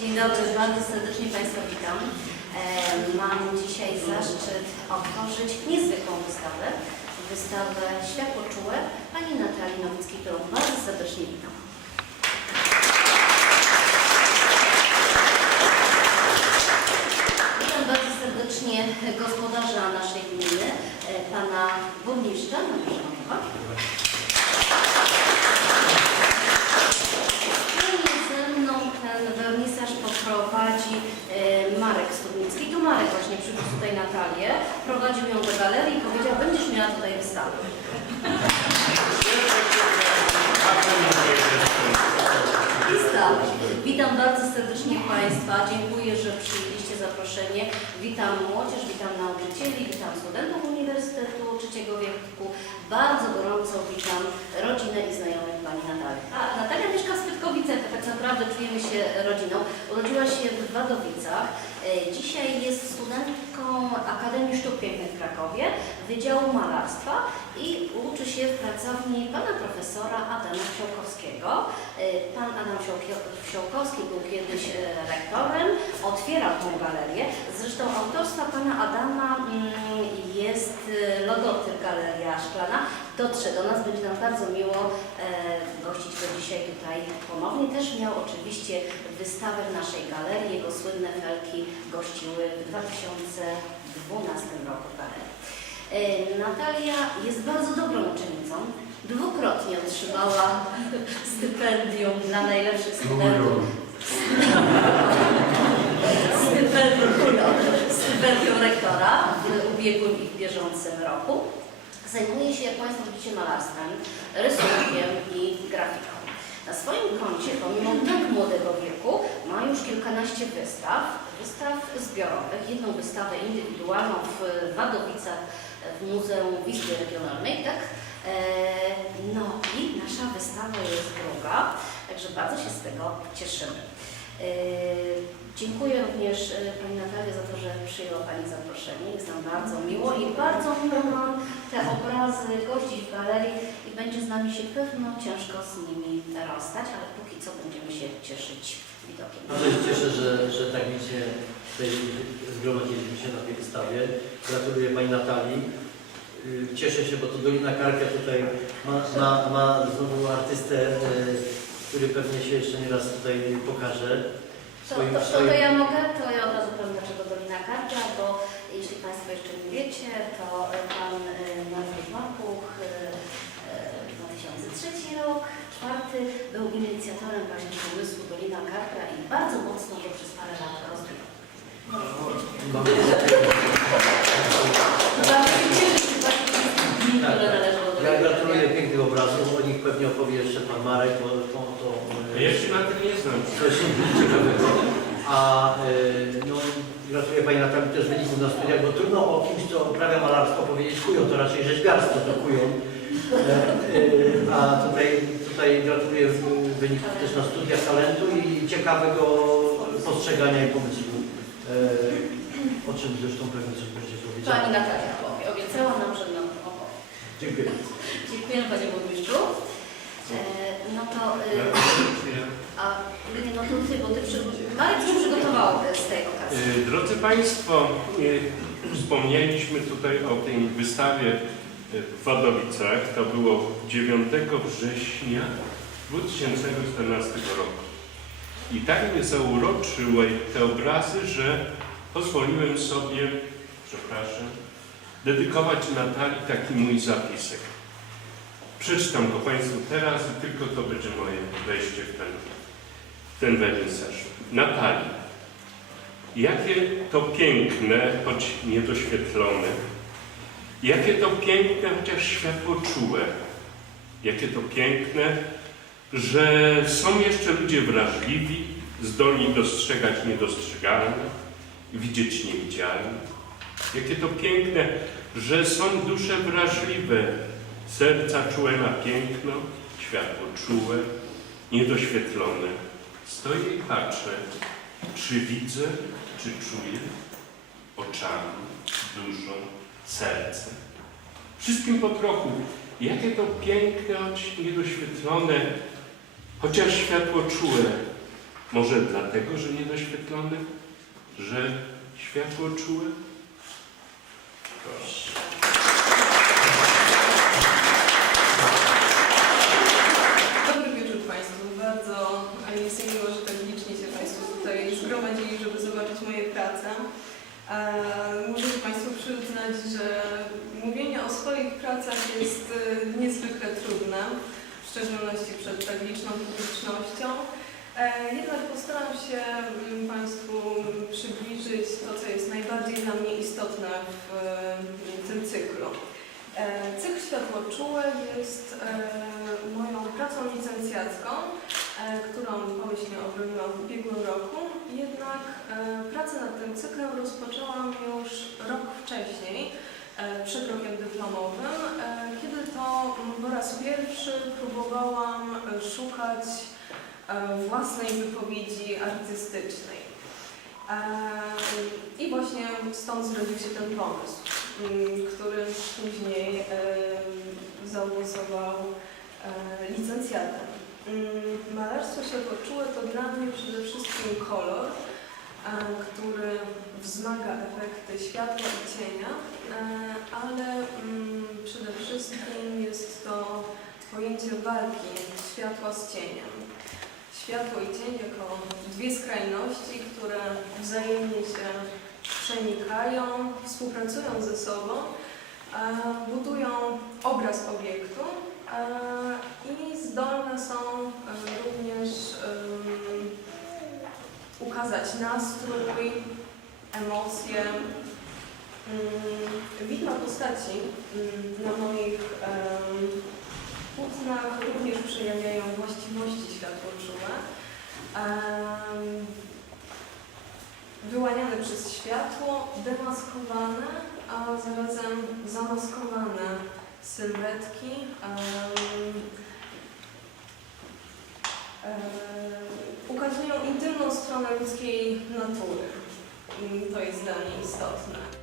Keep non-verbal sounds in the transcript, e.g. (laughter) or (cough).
Dzień dobry, bardzo serdecznie Państwa witam. Mam dzisiaj zaszczyt otworzyć niezwykłą wystawę. Wystawę Światłoczułe pani Natalii Nowickiej-Pyłą. Bardzo serdecznie. Witam bardzo serdecznie gospodarza naszej gminy, e, pana burmistrza Mariusza Wspólnie ze mną ten wernisaż poprowadzi e, Marek Studnicki. Tu Marek właśnie przywiózł tutaj Natalię, prowadził ją do galerii i powiedział, będziesz miała tutaj wystawę. Witam bardzo serdecznie Państwa. Dziękuję, że przyjęliście zaproszenie. Witam młodzież, witam nauczycieli, witam studentów Uniwersytetu Trzeciego Wieku. Bardzo gorąco witam rodzinę i znajomych Pani Natalii. A Natalia mieszka w Spytkowicach, to tak naprawdę czujemy się rodziną. Urodziła się w Wadowicach. E, Dzisiaj jest studentką Akademii Sztuk Pięknych w Krakowie, Wydziału Malarstwa i uczy się w pracowni pana profesora Adama Fiołkowskiego. E, Pan Adam Fiołkowski był kiedyś e, rektorem, otwierał tą galerię. Zresztą autorstwa pana Adama mm, jest e, logotyp Galeria Szklana. Dotrze do nas, będzie nam bardzo miło gościć go dzisiaj tutaj ponownie. Też miał oczywiście wystawę w naszej galerii. Jego słynne felki gościły w 2012 roku w galerii. E, Natalia jest bardzo dobrą uczennicą. Dwukrotnie otrzymała (laughs) stypendium dla najlepszych studentów. (laughs) Stypendium, stypendium rektora w ubiegłym i w bieżącym roku. Zajmuje się, jak Państwo widzicie, malarstwem, rysunkiem i grafiką. Na swoim koncie, pomimo tak młodego wieku, ma już kilkanaście wystaw, wystaw zbiorowych, jedną wystawę indywidualną w Wadowicach w Muzeum Wisły Regionalnej, tak? E, No i nasza wystawa jest druga, także bardzo się z tego cieszymy. E, Dziękuję również e, Pani Natalia za to, że przyjęła Pani zaproszenie. Jest nam bardzo miło i bardzo miło nam te obrazy gościć w galerii i będzie z nami się pewno ciężko z nimi rozstać, ale póki co będziemy się cieszyć widokiem. Bardzo się cieszę, że, że tak licznie tutaj zgromadziliśmy się na tej wystawie. Gratuluję Pani Natalii. Y, Cieszę się, bo to Dolina Karpia tutaj ma, ma, ma znowu artystę, y, który pewnie się jeszcze nie raz tutaj pokaże. To, to, to, to ja mogę, to ja od razu powiem dlaczego Dolina Karpia, bo jeśli Państwo jeszcze nie wiecie, to Pan e, Mariusz Mapuch e, e, 2003 rok, czwarty, był inicjatorem właśnie pomysłu Dolina Karpia i bardzo mocno go przez parę lat rozwijał. Ja gratuluję pięknych obrazów, o nich pewnie opowie jeszcze Pan Marek, bo to, to y, Ja się na tym nie znam. coś ciekawego. A y, no, gratuluję Pani Natalii też wyników na studiach, bo trudno o kimś, kto uprawia malarstwo powiedzieć kują, to raczej rzeźbiarstwo to kują. E, e, A tutaj, tutaj gratuluję wyników też na studiach talentu i ciekawego postrzegania i pomysłu. E, O czym zresztą pewnie coś będzie powiedziała. Pani Natalia opowie. Obiecała nam, że nam opowie. Dziękuję. Dziękuję Panie Burmistrzu. E, no to... E, a nie, no to Ty, bo Ty przy... Marek już przygotował e, z tej okazji. Y, Drodzy Państwo, y, wspomnieliśmy tutaj o tej wystawie w Wadowicach. To było 9 września 2014 roku. I tak mnie zauroczyły te obrazy, że pozwoliłem sobie, przepraszam, dedykować Natalii taki mój zapisek. Przeczytam go Państwu teraz i tylko to będzie moje wejście w ten, w ten wernisaż. Natalii. Jakie to piękne, choć niedoświetlone. Jakie to piękne, chociaż światło czułe. Jakie to piękne, że są jeszcze ludzie wrażliwi, zdolni dostrzegać niedostrzegalne, widzieć niewidzialne. Jakie to piękne, że są dusze wrażliwe, serca czułe na piękno, światło czułe, niedoświetlone. Stoję i patrzę, czy widzę, czy czuję oczami, duszą, sercem. Wszystkim po trochu. Jakie to piękne, choć niedoświetlone, chociaż światło czułe. Może dlatego, że niedoświetlony? Że światło czułe? Dobry wieczór Państwu. Bardzo e, jest mi miło, że tak licznie się Państwo tutaj zgromadzili, żeby zobaczyć moje prace. E, Muszę Państwu przyznać, że mówienie o swoich pracach jest e, niezwykle trudne, w szczególności przed tak liczną publicznością. E, Jednak postaram się mm, Państwu przybliżyć to, co jest najbardziej dla mnie istotne w e, tym cyklu. E, Cykl Światłoczułe jest e, moją pracą licencjacką, którą pomyślnie obroniłam w ubiegłym roku. Jednak pracę nad tym cyklem rozpoczęłam już rok wcześniej, przed rokiem dyplomowym, kiedy to po raz pierwszy próbowałam e, szukać e, własnej wypowiedzi artystycznej. E, I właśnie stąd zrodził się ten pomysł, mm, który później zaowocował licencjatem. Mm, Malarstwo światłoczułe to dla mnie przede wszystkim kolor, który wzmaga efekty światła i cienia, ale mm, przede wszystkim jest to pojęcie walki światła z cieniem. Światło i cień jako dwie skrajności, które wzajemnie się przenikają, współpracują ze sobą, budują obraz obiektu i zdolne są e, również ukazać nastrój, emocje. Mm, Widma postaci mm, na moich płótnach również przejawiają właściwości światłoczułe. Wyłaniane przez światło, demaskowane, a zarazem zamaskowane sylwetki. ukazują intymną stronę ludzkiej natury. Mm, To jest dla mnie istotne.